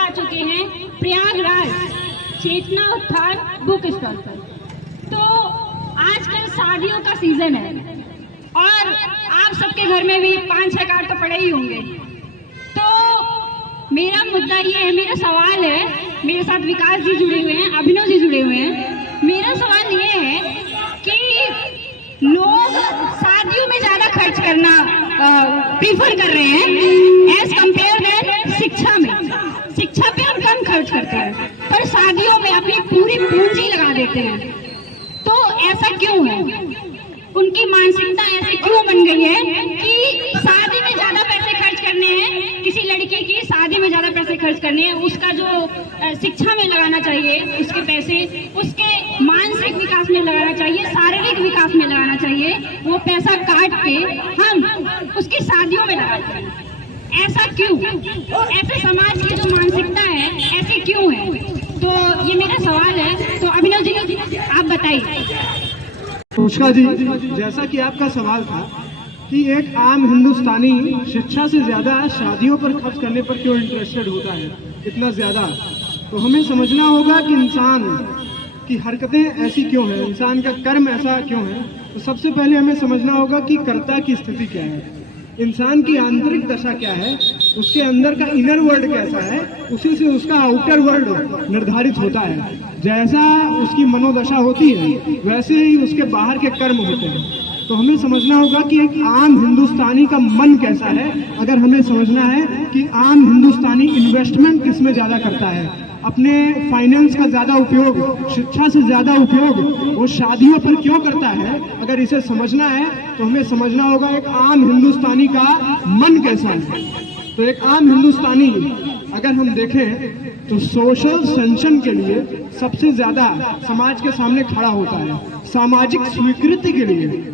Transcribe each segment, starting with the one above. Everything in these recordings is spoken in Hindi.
आ चुके हैं प्रयागराज चेतना उत्थान बुक स्टॉल पर। तो आजकल शादियों का सीजन है और आप सबके घर में भी 5-6 कार्ड तो पड़े ही होंगे। तो मेरा मुद्दा ये है, मेरा सवाल है, मेरे साथ विकास जी जुड़े हुए हैं, अभिनव जी जुड़े हुए हैं। मेरा सवाल ये है कि लोग शादियों में ज्यादा खर्च करना प्रीफर कर रहे हैं एज कंपेयर दैट शिक्षा में। शिक्षा पे हम कम खर्च करते हैं पर शादियों में अपनी पूरी पूंजी लगा देते हैं। तो ऐसा क्यों है? उनकी मानसिकता ऐसी क्यों बन गई है कि शादी में ज्यादा पैसे खर्च करने हैं, किसी लड़की की शादी में ज्यादा पैसे खर्च करने हैं, उसका जो शिक्षा में लगाना चाहिए उसके पैसे, उसके मानसिक विकास में लगाना चाहिए, शारीरिक विकास में लगाना चाहिए, वो पैसा काट के हम उसकी शादियों में लगाते हैं। ऐसा क्यों? ऐसे समाज की जो मानसिकता है ऐसे क्यों है? तो ये मेरा सवाल है। तो अभिनव जी आप बताइए। नमस्कार जी, जैसा कि आपका सवाल था कि एक आम हिंदुस्तानी शिक्षा से ज़्यादा शादियों पर खर्च करने पर क्यों इंटरेस्टेड होता है इतना ज़्यादा, तो हमें समझना होगा कि इंसान की हरकतें ऐसी क्यों हैं, इंसान का कर्म ऐसा क्यों है। तो सबसे पहले हमें समझना होगा कि कर्ता की स्थिति क्या है, इंसान की आंतरिक दशा क्या है, उसके अंदर का इनर वर्ल्ड कैसा है, उसी से उसका आउटर वर्ल्ड निर्धारित होता है। जैसा उसकी मनोदशा होती है वैसे ही उसके बाहर के कर्म होते हैं। तो हमें समझना होगा कि एक आम हिंदुस्तानी का मन कैसा है। अगर हमें समझना है कि आम हिंदुस्तानी इन्वेस्टमेंट किस में ज़्यादा करता है, अपने फाइनेंस का ज़्यादा उपयोग, शिक्षा से ज़्यादा उपयोग वो शादियों पर क्यों करता है, अगर इसे समझना है तो हमें समझना होगा एक आम हिंदुस्तानी का मन कैसा है। तो एक आम हिंदुस्तानी अगर हम देखें तो सोशल सेंशन के लिए सबसे ज़्यादा समाज के सामने खड़ा होता है। सामाजिक स्वीकृति के लिए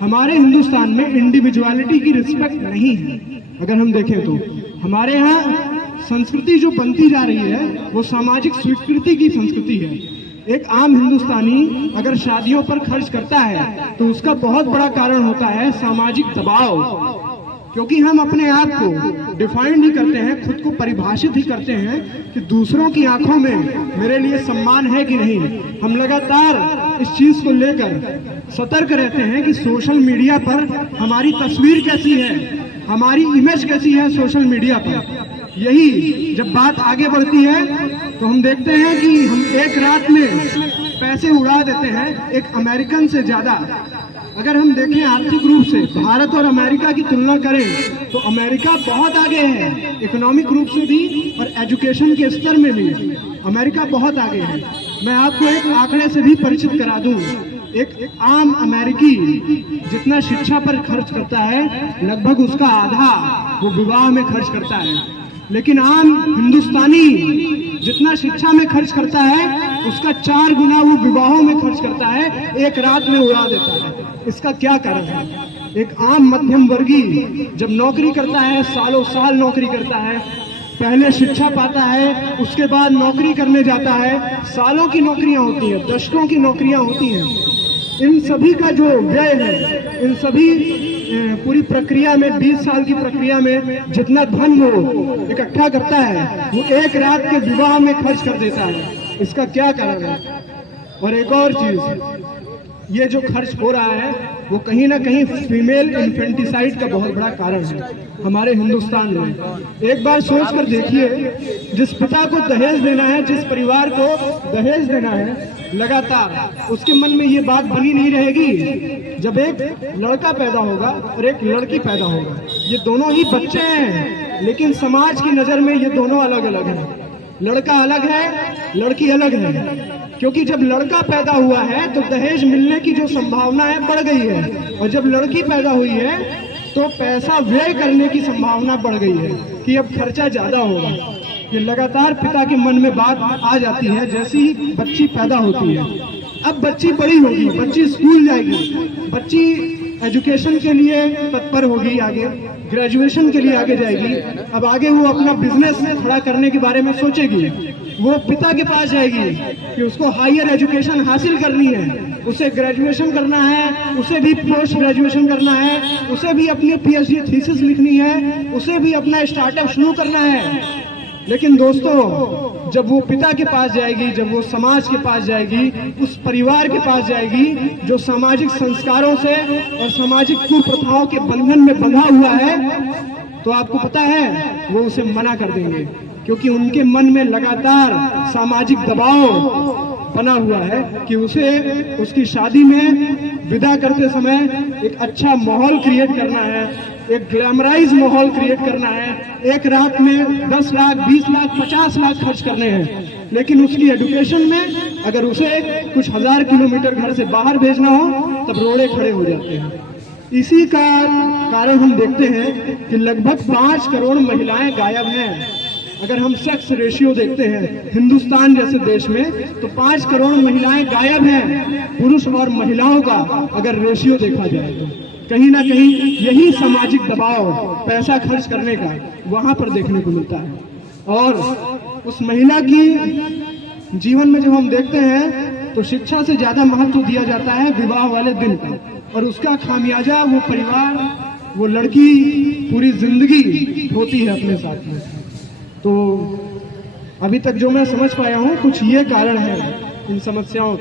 हमारे हिंदुस्तान में इंडिविजुअलिटी की रिस्पेक्ट नहीं है। अगर हम देखें तो हमारे यहाँ संस्कृति जो बनती जा रही है वो सामाजिक स्वीकृति की संस्कृति है। एक आम हिंदुस्तानी अगर शादियों पर खर्च करता है तो उसका बहुत बड़ा कारण होता है सामाजिक दबाव, क्योंकि हम अपने आप को डिफाइन ही करते हैं, खुद को परिभाषित ही करते हैं कि दूसरों की आंखों में मेरे लिए सम्मान है कि नहीं। हम लगातार इस चीज को लेकर सतर्क रहते हैं कि सोशल मीडिया पर हमारी तस्वीर कैसी है, हमारी इमेज कैसी है सोशल मीडिया पर। यही जब बात आगे बढ़ती है तो हम देखते हैं कि हम एक रात में पैसे उड़ा देते हैं एक अमेरिकन से ज्यादा। अगर हम देखें आर्थिक रूप से भारत और अमेरिका की तुलना करें तो अमेरिका बहुत आगे है, इकोनॉमिक रूप से भी और एजुकेशन के स्तर में भी अमेरिका बहुत आगे है। मैं आपको एक आंकड़े से भी परिचित करा दूं। एक आम अमेरिकी जितना शिक्षा पर खर्च करता है लगभग उसका आधा वो विवाह में खर्च करता है, लेकिन आम हिंदुस्तानी जितना शिक्षा में खर्च करता है उसका 4 गुना वो विवाहों में खर्च करता है, एक रात में उड़ा देता है। इसका क्या कारण है? एक आम मध्यम वर्गीय जब नौकरी करता है, सालों साल नौकरी करता है, पहले शिक्षा पाता है, उसके बाद नौकरी करने जाता है, सालों की नौकरियां होती हैं, दशकों की नौकरियां होती हैं। इन सभी का जो व्यय है, इन सभी पूरी प्रक्रिया में 20 साल की प्रक्रिया में जितना धन वो इकट्ठा करता है वो एक रात के विवाह में खर्च कर देता है। इसका क्या कारण है? और एक और चीज, ये जो खर्च हो रहा है वो कहीं ना कहीं फीमेल इन्फेंटिसाइड का बहुत बड़ा कारण है हमारे हिंदुस्तान में। एक बार सोच कर देखिए, जिस पिता को दहेज देना है, जिस परिवार को दहेज देना है, लगातार उसके मन में ये बात बनी नहीं रहेगी जब एक लड़का पैदा होगा और एक लड़की पैदा होगा। ये दोनों ही बच्चे हैं, लेकिन समाज की नजर में ये दोनों अलग अलग हैं। लड़का अलग है, लड़की अलग है, क्योंकि जब लड़का पैदा हुआ है तो दहेज मिलने की जो संभावना है बढ़ गई है, और जब लड़की पैदा हुई है तो पैसा व्यय करने की संभावना बढ़ गई है कि अब खर्चा ज्यादा होगा। ये लगातार पिता के मन में बात आ जाती है जैसे ही बच्ची पैदा होती है। अब बच्ची बड़ी होगी, बच्ची स्कूल जाएगी, बच्ची एजुकेशन के लिए तत्पर होगी, आगे ग्रेजुएशन के लिए आगे जाएगी। अब आगे वो अपना बिजनेस खड़ा करने के बारे में सोचेगी, वो पिता के पास जाएगी कि उसको हायर एजुकेशन हासिल करनी है, उसे ग्रेजुएशन करना है, उसे भी पोस्ट ग्रेजुएशन करना है, उसे भी अपनी पीएचडी थीसिस लिखनी है, उसे भी अपना स्टार्टअप शुरू करना है। लेकिन दोस्तों, जब वो पिता के पास जाएगी, जब वो समाज के पास जाएगी, उस परिवार के पास जाएगी जो सामाजिक संस्कारों से और सामाजिक कुप्रथाओं के बंधन में बंधा हुआ है, तो आपको पता है वो उसे मना कर देंगे, क्योंकि उनके मन में लगातार सामाजिक दबाव बना हुआ है कि उसे उसकी शादी में विदा करते समय एक अच्छा माहौल क्रिएट करना है, एक ग्लैमराइज माहौल क्रिएट करना है। एक रात में 10 लाख, 20 लाख, 50 लाख खर्च करने हैं, लेकिन उसकी एजुकेशन में अगर उसे कुछ हजार किलोमीटर घर से बाहर भेजना हो तब रोड़े खड़े हो जाते हैं। इसी का कारण हम देखते हैं कि लगभग 5 करोड़ महिलाएं गायब हैं। अगर हम सेक्स रेशियो देखते हैं हिंदुस्तान जैसे देश में, तो 5 करोड़ महिलाएं गायब हैं। पुरुष और महिलाओं का अगर रेशियो देखा जाए तो कहीं ना कहीं यही सामाजिक दबाव, पैसा खर्च करने का, वहां पर देखने को मिलता है। और उस महिला की जीवन में जब हम देखते हैं तो शिक्षा से ज्यादा महत्व दिया जाता है विवाह वाले दिन का, और उसका खामियाजा वो परिवार, वो लड़की पूरी जिंदगी होती है अपने साथ में। तो अभी तक जो मैं समझ पाया हूँ, कुछ ये कारण है इन समस्याओं।